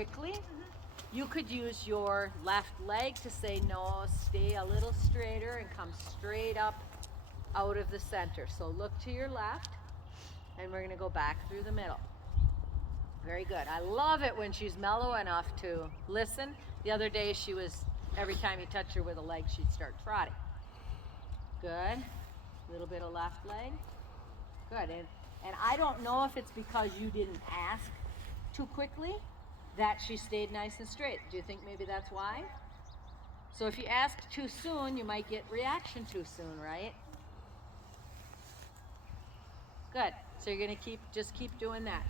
quickly, you could use your left leg to say no, stay a little straighter and come straight up out of the center. So look to your left, and we're gonna go back through the middle. Very good. I love it when she's mellow enough to listen. The other day she was, every time you touch her with a leg, she'd start trotting. Good. A little bit of left leg. Good. And I don't know if it's because you didn't ask too quickly that she stayed nice and straight. Do you think maybe that's why? So if you ask too soon, you might get reaction too soon, right? Good. So you're going to just keep doing that.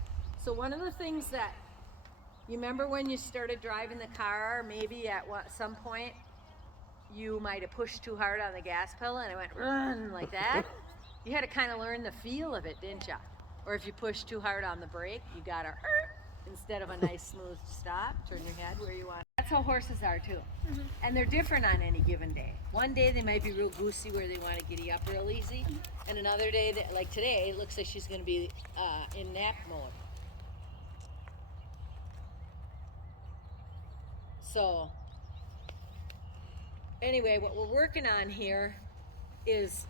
So one of the things that you remember when you started driving the car, maybe at some point you might have pushed too hard on the gas pedal and it went run like that. You had to kind of learn the feel of it, didn't you? Or if you pushed too hard on the brake, you got to instead of a nice smooth stop, turn your head where you want. That's how horses are too. And they're different on any given day. One day they might be real goosey where they want to giddy up real easy. And another day, like today, it looks like she's going to be in nap mode. So anyway, what we're working on here is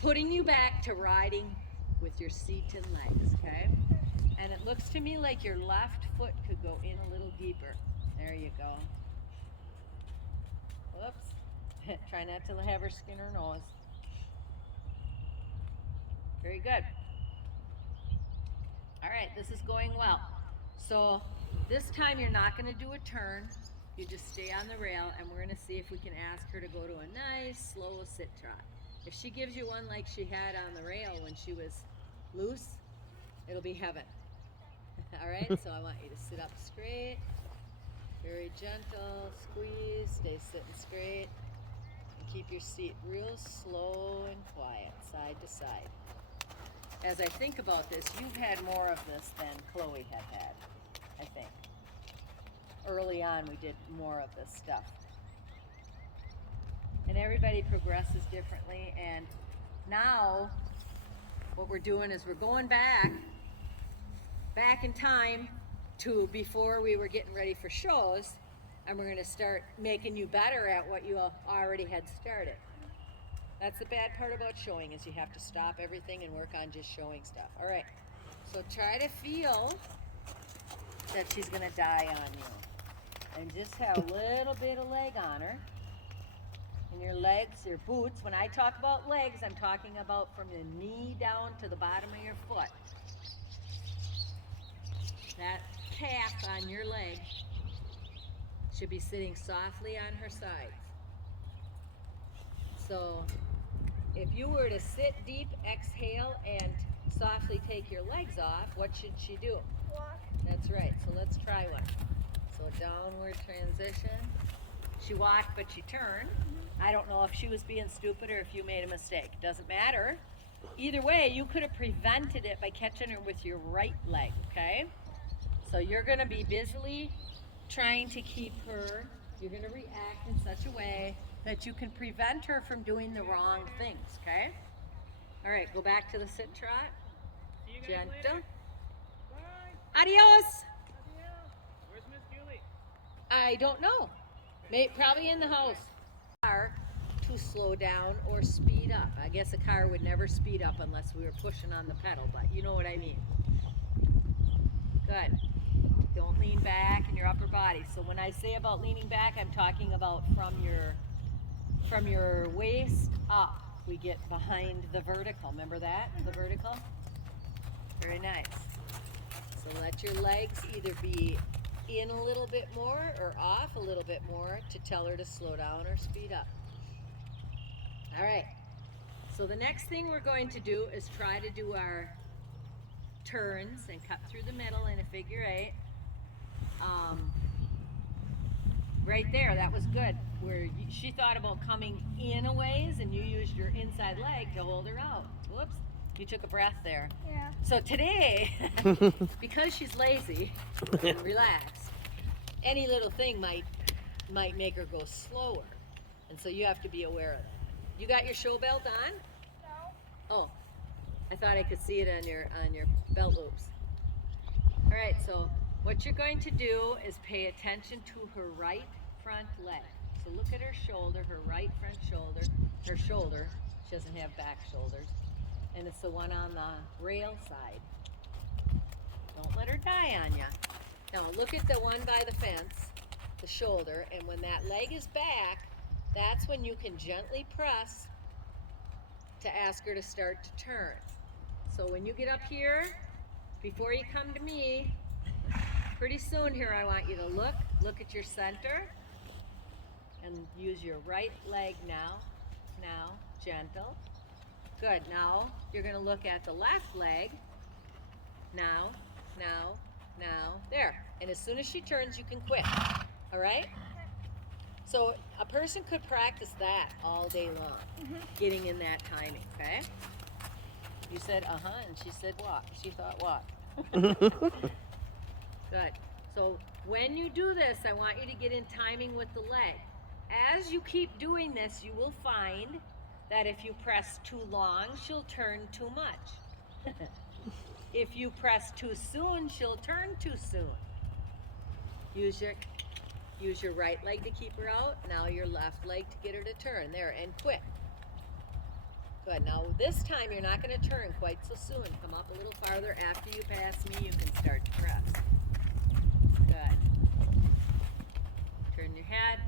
putting you back to riding with your seat and legs, okay? And it looks to me like your left foot could go in a little deeper. There you go. Whoops. Try not to have her skin her nose. Very good. All right, this is going well. So this time you're not going to do a turn. You just stay on the rail, and we're going to see if we can ask her to go to a nice, slow sit trot. If she gives you one like she had on the rail when she was loose, it'll be heaven. All right, so I want you to sit up straight, very gentle, squeeze, stay sitting straight, and keep your seat real slow and quiet, side to side. As I think about this, you've had more of this than Chloe had, I think. Early on, we did more of this stuff. And everybody progresses differently, and now what we're doing is we're going back in time to before we were getting ready for shows, and we're going to start making you better at what you already had started. That's the bad part about showing, is you have to stop everything and work on just showing stuff. All right, so try to feel that she's going to die on you, and just have a little bit of leg on her. And your legs, your boots, when I talk about legs, I'm talking about from the knee down to the bottom of your foot. That calf on your leg should be sitting softly on her sides. So if you were to sit deep, exhale, and softly take your legs off, what should she do? Walk. That's right. So let's try one. So downward transition. She walked, but she turned. I don't know if she was being stupid or if you made a mistake. Doesn't matter. Either way, you could have prevented it by catching her with your right leg, okay? So you're going to be busily trying to keep her, you're going to react in such a way that you can prevent her from doing the wrong things, okay? All right, go back to the sit trot. See you guys Gentle. later. Bye. Adios. Adios. Where's Miss Julie? I don't know. Probably in the house. Car to slow down or speed up. I guess a car would never speed up unless we were pushing on the pedal, but you know what I mean. Good. Don't lean back in your upper body. So when I say about leaning back, I'm talking about from your waist up. We get behind the vertical. Remember that? The vertical? Very nice. So let your legs either be in a little bit more or off a little bit more to tell her to slow down or speed up. All right. So the next thing we're going to do is try to do our turns and cut through the middle in a figure eight. Right there, that was good. Where she thought about coming in a ways and you used your inside leg to hold her out. Whoops, you took a breath there. Yeah. So today, because she's lazy and relaxed, any little thing might make her go slower. And so you have to be aware of that. You got your show belt on? No. Oh, I thought I could see it on your belt loops. All right, so What you're going to do is pay attention to her right front leg. So look at her shoulder, her right front shoulder, her shoulder. She doesn't have back shoulders. And it's the one on the rail side. Don't let her die on you. Now look at the one by the fence, the shoulder, and when that leg is back, that's when you can gently press to ask her to start to turn. So when you get up here, before you come to me, pretty soon here I want you to look at your center, and use your right leg now, gentle. Good, now you're gonna look at the left leg, now, there. And as soon as she turns, you can quit, all right? So a person could practice that all day long, getting in that timing, okay? You said, and she said what? She thought what? Good. So when you do this, I want you to get in timing with the leg. As you keep doing this, you will find that if you press too long, she'll turn too much. If you press too soon, she'll turn too soon. Use your right leg to keep her out. Now your left leg to get her to turn. There, and quit. Good. Now this time you're not going to turn quite so soon. Come up a little farther. After you pass me, you can start to press. Good. Turn your head.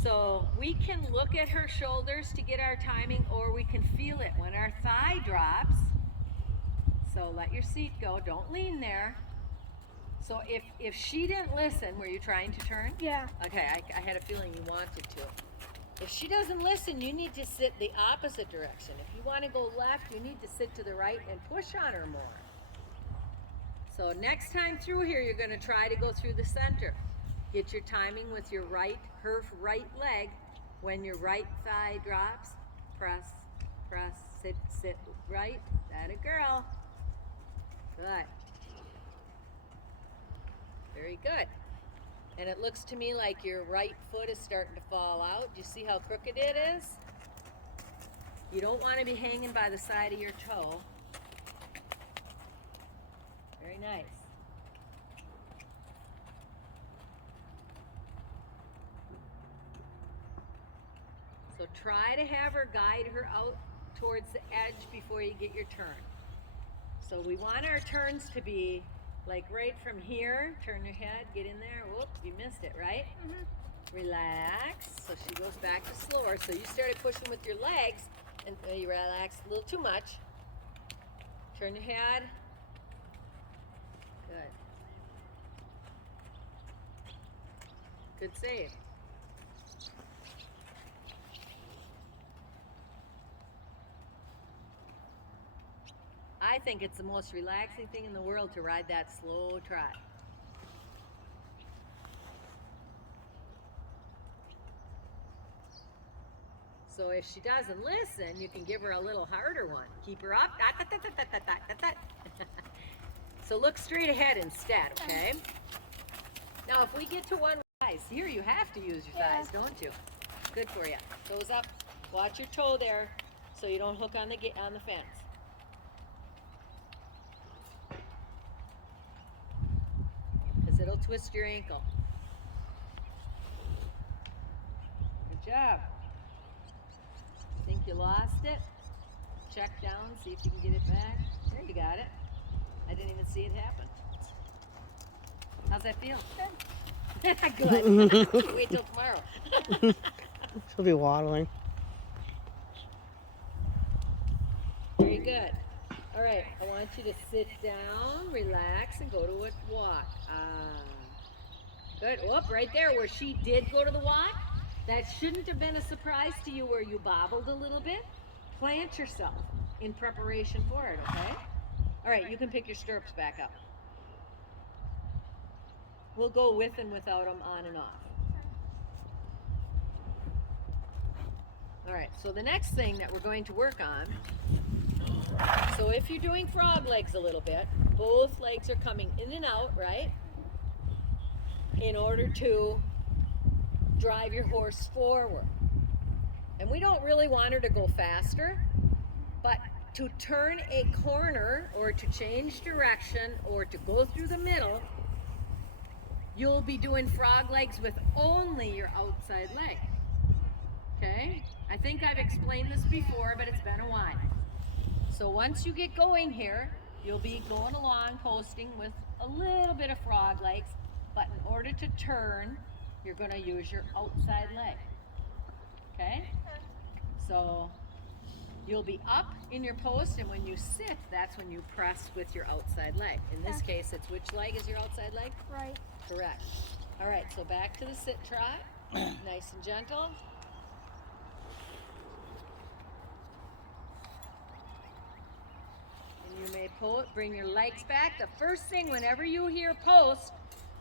So we can look at her shoulders to get our timing, or we can feel it when our thigh drops. So let your seat go. Don't lean there. So if she didn't listen, were you trying to turn? Yeah. Okay, I had a feeling you wanted to. If she doesn't listen, you need to sit the opposite direction. If you want to go left, you need to sit to the right and push on her more. So next time through here, you're going to try to go through the center. Get your timing with your her right leg. When your right thigh drops, press, sit right. That a girl. Good. Very good. And it looks to me like your right foot is starting to fall out. Do you see how crooked it is? You don't want to be hanging by the side of your toe. Very nice. So try to have her guide her out towards the edge before you get your turn. So we want our turns to be like right from here. Turn your head, get in there. Whoop, you missed it, right? Relax. So she goes back to slower. So you started pushing with your legs, and you relaxed a little too much. Turn your head. Good. Good save. I think it's the most relaxing thing in the world to ride that slow trot. So if she doesn't listen, you can give her a little harder one. Keep her up. So look straight ahead instead, okay? Now if we get to one rise, here you have to use your thighs, don't you? Good for you. Toes up. Watch your toe there so you don't hook on the fence. It'll twist your ankle. Good job. Think you lost it? Check down, see if you can get it back. There, you got it. I didn't even see it happen. How's that feel? Good. Wait till tomorrow. She'll be waddling. Very good. All right, I want you to sit down, relax, and go to a walk. Good. Oh, right there where she did go to the walk. That shouldn't have been a surprise to you where you bobbled a little bit. Plant yourself in preparation for it, okay? All right, you can pick your stirrups back up. We'll go with and without them on and off. All right, so the next thing that we're going to work on, so if you're doing frog legs a little bit, both legs are coming in and out, right? In order to drive your horse forward. And we don't really want her to go faster, but to turn a corner or to change direction or to go through the middle, you'll be doing frog legs with only your outside leg. Okay? I think I've explained this before, but it's been a while. So once you get going here, you'll be going along posting with a little bit of frog legs, but in order to turn, you're going to use your outside leg. Okay? So you'll be up in your post, and when you sit, that's when you press with your outside leg. In this case, it's which leg is your outside leg? Right. Correct. All right, so back to the sit trot. Nice and gentle. And you may bring your legs back. The first thing, whenever you hear post,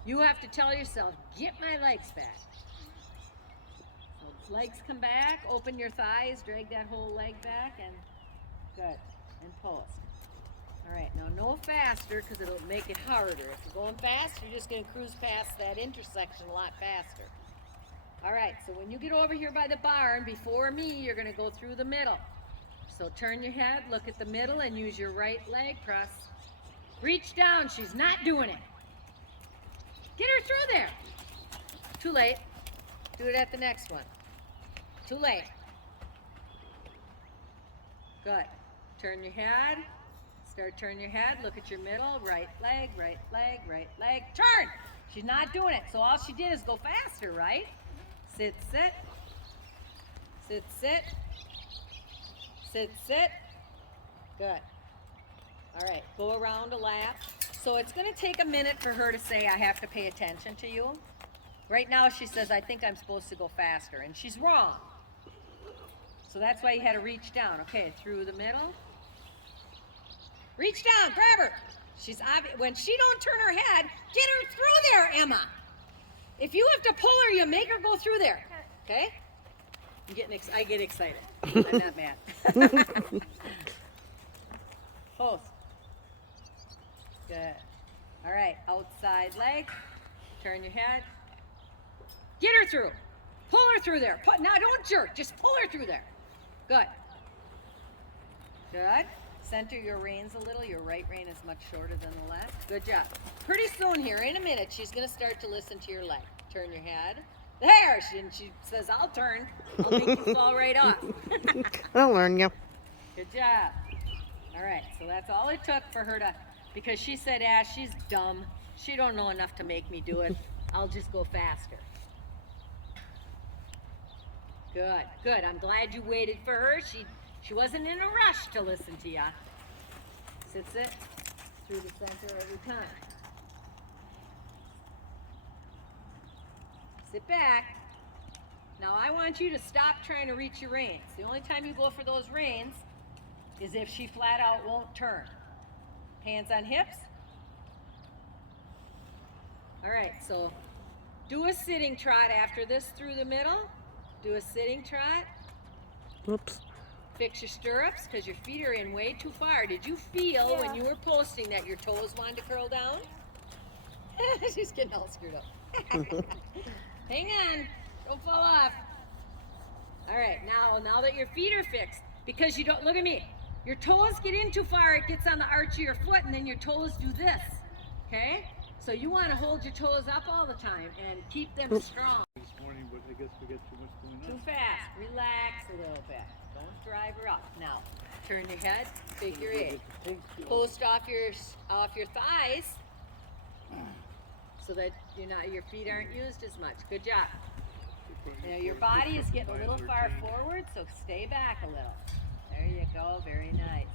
you have to tell yourself, get my legs back. So legs come back, open your thighs, drag that whole leg back, and good, and post. All right, now no faster because it'll make it harder. If you're going fast, you're just going to cruise past that intersection a lot faster. All right, so when you get over here by the barn, before me, you're going to go through the middle. So turn your head, look at the middle, and use your right leg press. Reach down. She's not doing it. Get her through there. Too late. Do it at the next one. Too late. Good. Turn your head. Start turning your head. Look at your middle. Right leg, right leg, right leg. Turn! She's not doing it. So all she did is go faster, right? Sit, sit. Sit, sit. Sit, sit. Good. All right. Go around a lap. So it's going to take a minute for her to say, I have to pay attention to you. Right now she says, I think I'm supposed to go faster. And she's wrong. So that's why you had to reach down. Okay, through the middle. Reach down, grab her. She's when she don't turn her head, get her through there, Emma. If you have to pull her, you make her go through there. Okay? I get excited. I'm not mad. Post. Good. All right, outside leg. Turn your head. Get her through. Pull her through there. Now don't jerk. Just pull her through there. Good. Good. Center your reins a little. Your right rein is much shorter than the left. Good job. Pretty soon here, in a minute, she's going to start to listen to your leg. Turn your head. There! She says, I'll turn. I'll make you fall right off. I'll learn you. Good job. All right, so that's all it took for her to, because she said, Ash, she's dumb. She don't know enough to make me do it. I'll just go faster. Good, good. I'm glad you waited for her. She wasn't in a rush to listen to ya. Sit through the center every time. Sit back. Now I want you to stop trying to reach your reins. The only time you go for those reins is if she flat out won't turn. Hands on hips. All right, so do a sitting trot after this through the middle. Do a sitting trot. Oops. Fix your stirrups because your feet are in way too far. Did you feel when you were posting that your toes wanted to curl down? She's getting all screwed up. Hang on. Don't fall off. All right, now that your feet are fixed, because you don't, look at me. Your toes get in too far, it gets on the arch of your foot, and then your toes do this, okay? So you want to hold your toes up all the time and keep them strong. This morning, but I guess we got too much going Too on. fast. Relax a little bit. Don't drive her up. Now, turn your head, figure eight. Post off your thighs so that your feet aren't used as much. Good job. Now your body is getting a little far forward, so stay back a little. There you go. Very nice.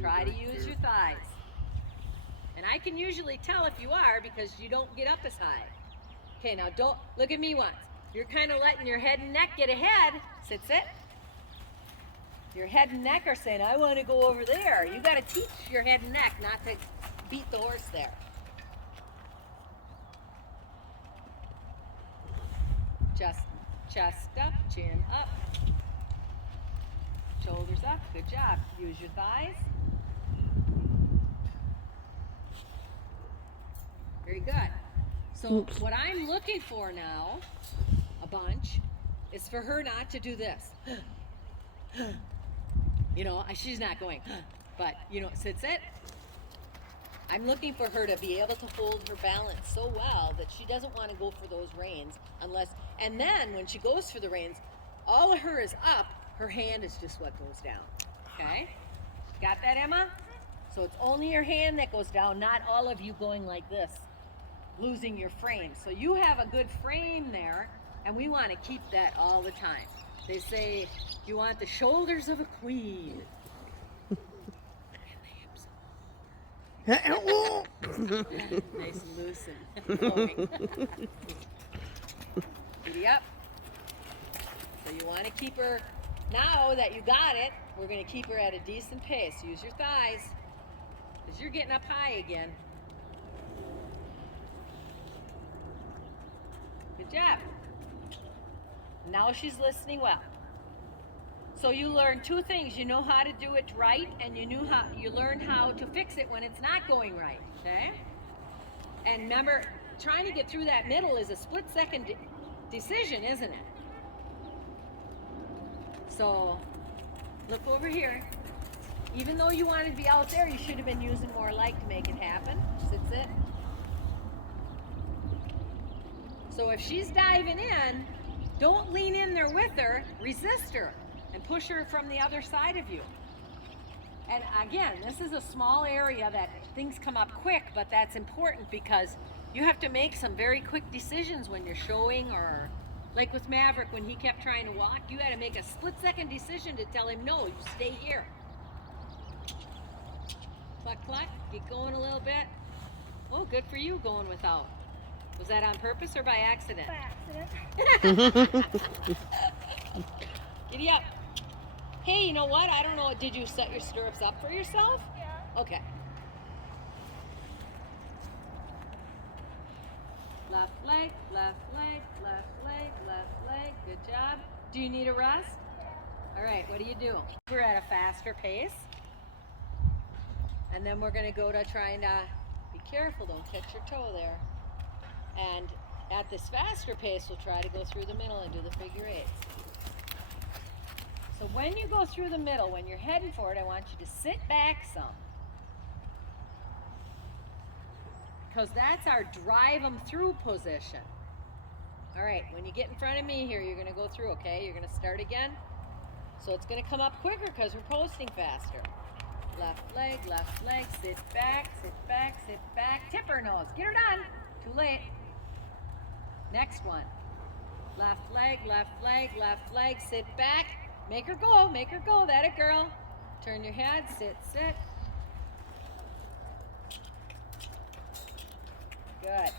Try to use your thighs. And I can usually tell if you are because you don't get up as high. Okay, now don't look at me once. You're kind of letting your head and neck get ahead. Sit. Your head and neck are saying, I want to go over there. You got to teach your head and neck not to beat the horse there. Just chest up, chin up, shoulders up. Good job. Use your thighs. Very good. So what I'm looking for now, a bunch, is for her not to do this. You know, she's not going, but, you know, sit. I'm looking for her to be able to hold her balance so well that she doesn't want to go for those reins unless, and then when she goes for the reins, all of her is up, her hand is just what goes down. Okay? Got that, Emma? So it's only your hand that goes down, not all of you going like this, losing your frame. So you have a good frame there, and we want to keep that all the time. They say you want the shoulders of a queen. And the hips. Nice and loose and flowing. Giddy up. So you want to keep her, now that you got it, we're going to keep her at a decent pace. Use your thighs, because you're getting up high again. Good job. Now she's listening well. So you learn two things. You know how to do it right, and you learn how to fix it when it's not going right. Okay? And remember, trying to get through that middle is a split-second decision, isn't it? So look over here. Even though you wanted to be out there, you should have been using more leg to make it happen. Sit. So if she's diving in, don't lean in there with her, resist her, and push her from the other side of you. And again, this is a small area that things come up quick, but that's important because you have to make some very quick decisions when you're showing, or like with Maverick, when he kept trying to walk, you had to make a split-second decision to tell him, no, you stay here. Cluck, get going a little bit. Oh, good for you going without. Was that on purpose or by accident? By accident. Giddy up. Hey, you know what? I don't know. Did you set your stirrups up for yourself? Yeah. Okay. Left leg, left leg, left leg, left leg. Good job. Do you need a rest? All right, what do you do? We're at a faster pace. And then we're going to go to trying to be careful, don't catch your toe there. And at this faster pace, we'll try to go through the middle and do the figure eights. So when you go through the middle, when you're heading for it, I want you to sit back some. Because that's our drive them through position. All right, when you get in front of me here, you're going to go through, okay? You're going to start again. So it's going to come up quicker because we're posting faster. Left leg, sit back, tip her nose, get her done. Too late. Next one. Left leg, sit back. Make her go, that a girl. Turn your head, sit. Good.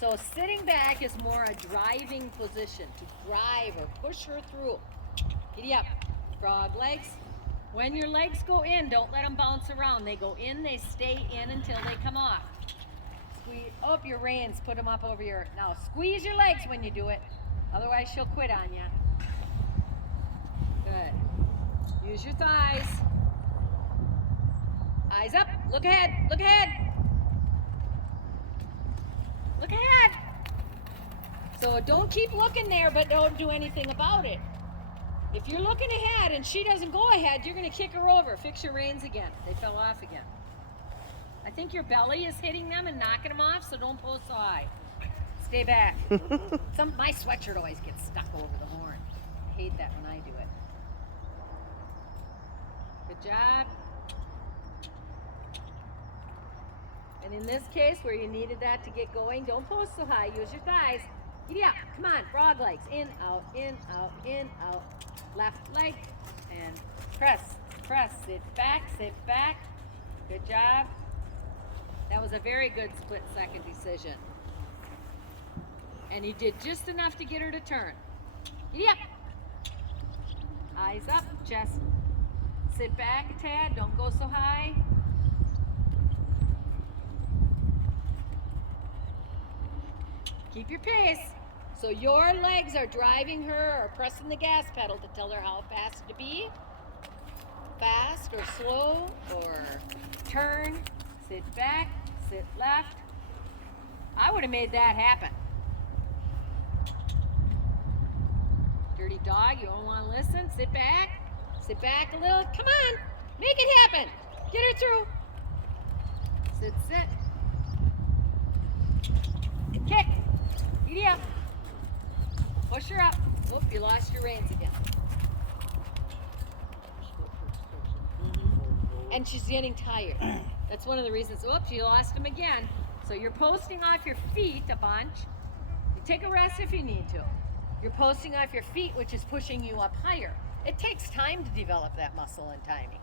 So sitting back is more a driving position, to drive or push her through. Giddy up. Frog legs. When your legs go in, don't let them bounce around. They go in, they stay in until they come off. Squeeze up your reins, put them up over your, now squeeze your legs when you do it. Otherwise she'll quit on you. Good. Use your thighs. Eyes up, look ahead. Look ahead. So don't keep looking there, but don't do anything about it. If you're looking ahead and she doesn't go ahead, you're going to kick her over. Fix your reins again. They fell off again. I think your belly is hitting them and knocking them off, so don't pull so high. Stay back. My sweatshirt always gets stuck over the horn. I hate that when I do it. Good job. And in this case, where you needed that to get going, don't pull so high. Use your thighs. Giddy up. Come on. Frog legs. In, out, in, out, in, out. Left leg. And press. Sit back. Good job. That was a very good split-second decision. And you did just enough to get her to turn. Giddy up. Eyes up. Chest. Sit back a tad. Don't go so high. Keep your pace. So your legs are driving her or pressing the gas pedal to tell her how fast to be. Fast or slow or turn. Sit back, sit left. I would have made that happen. Dirty dog, you don't want to listen? Sit back a little. Come on. Make it happen. Get her through. Sit, sit. Kick. Giddy up. Push her up. Whoop, you lost your reins again. And she's getting tired. That's one of the reasons. Whoops, you lost them again. So you're posting off your feet a bunch. You take a rest if you need to. You're posting off your feet, which is pushing you up higher. It takes time to develop that muscle and timing.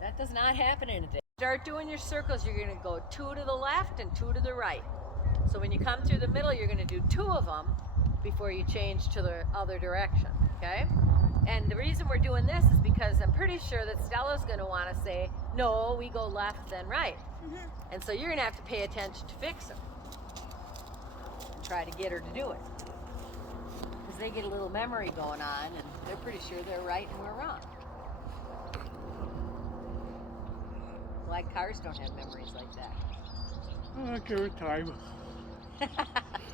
That does not happen in a day. Start doing your circles. You're going to go 2 to the left and 2 to the right. So when you come through the middle, you're going to do 2 of them before you change to the other direction, okay? And the reason we're doing this is because I'm pretty sure that Stella's going to want to say, no, we go left then right. And so you're going to have to pay attention to fix them and try to get her to do it. Because they get a little memory going on and they're pretty sure they're right and we're wrong. Like cars don't have memories like that. Oh, give her time.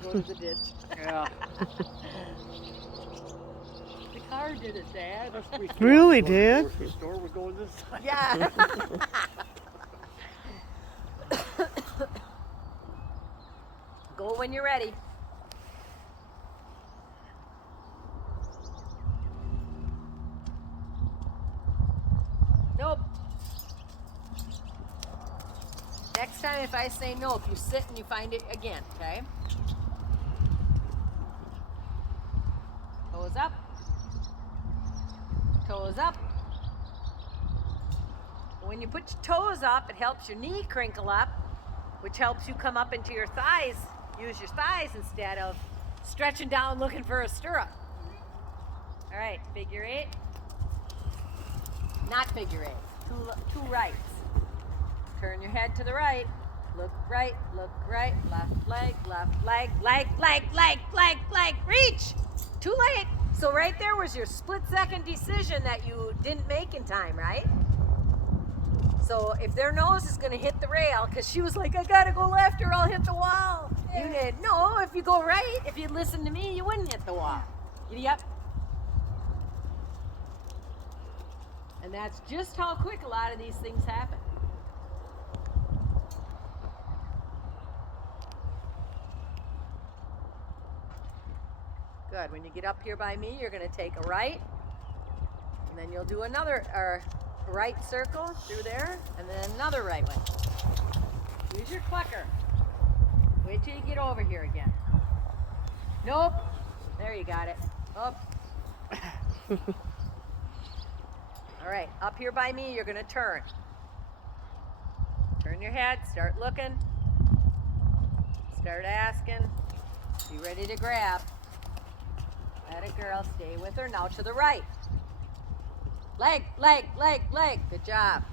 Go to the ditch. Yeah. The car did it, Dad. Really, Dad? The store was going this time. Yeah. Go when you're ready. Nope. Next time if I say nope, you sit and you find it again, okay? Toes up. Toes up. When you put your toes up, it helps your knee crinkle up, which helps you come up into your thighs. Use your thighs instead of stretching down looking for a stirrup. All right, figure 8. Not figure 8. Two rights. Turn your head to the right. Look right, left leg, leg, reach! Too late. So right there was your split-second decision that you didn't make in time, right? So if their nose is gonna hit the rail, because she was like, I gotta go left or I'll hit the wall. You did, no, if you go right, if you'd listen to me, you wouldn't hit the wall. Giddy up. And that's just how quick a lot of these things happen. Good. When you get up here by me, you're going to take a right, and then you'll do another right circle through there, and then another right one. Use your clucker. Wait till you get over here again. Nope. There you got it. Up. All right. Up here by me, you're going to turn. Turn your head. Start looking. Start asking. Be ready to grab. Let it, girl. Stay with her. Now to the right. Leg. Good job.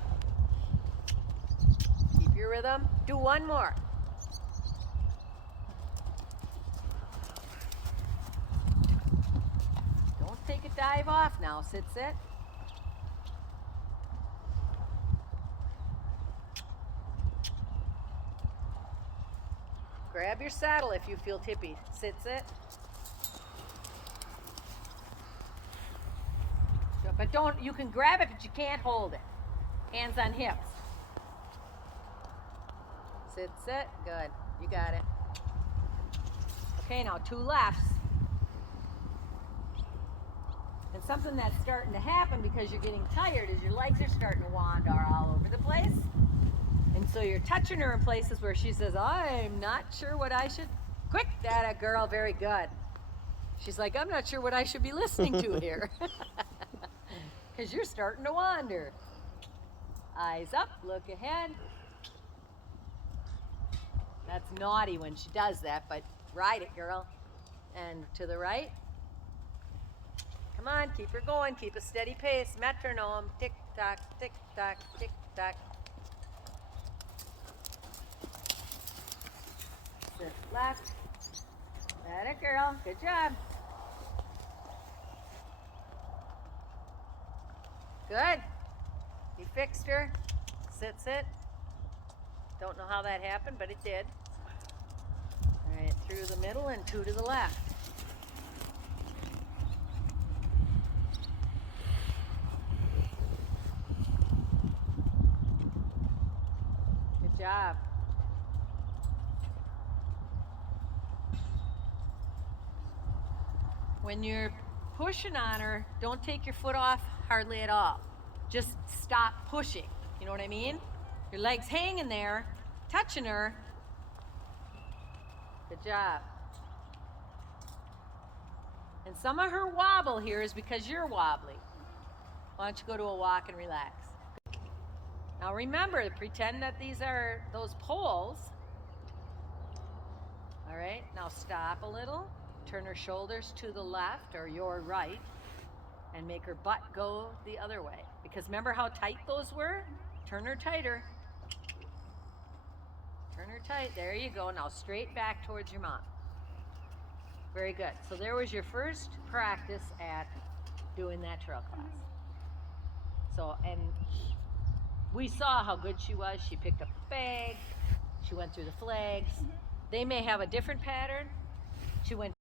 Keep your rhythm. Do one more. Don't take a dive off now. Sit. Grab your saddle if you feel tippy. Sit. But don't, you can grab it, but you can't hold it. Hands on hips. Sit. Good. You got it. Okay, now 2 lefts. And something that's starting to happen because you're getting tired is your legs are starting to wander all over the place. And so you're touching her in places where she says, I'm not sure what I should. Quick, that girl, very good. She's like, I'm not sure what I should be listening to here. Because you're starting to wander. Eyes up, look ahead. That's naughty when she does that, but ride it, girl. And to the right. Come on, keep her going. Keep a steady pace. Metronome. Tick tock, tick tock, tick tock. Sit left. That it, girl. Good job. Good. You fixed her. Sit. Don't know how that happened, but it did. All right, through the middle and 2 to the left. job. When you're pushing on her, don't take your foot off hardly at all. Just stop pushing. You know what I mean? Your leg's hanging there, touching her. Good job. And some of her wobble here is because you're wobbly. Why don't you go to a walk and relax? Now remember, pretend that these are those poles. All right, now stop a little. Turn her shoulders to the left or your right and make her butt go the other way. Because remember how tight those were? Turn her tighter. Turn her tight. There you go. Now straight back towards your mom. Very good. So there was your first practice at doing that trail class. So, and we saw how good she was. She picked up the bag. She went through the flags. They may have a different pattern. She went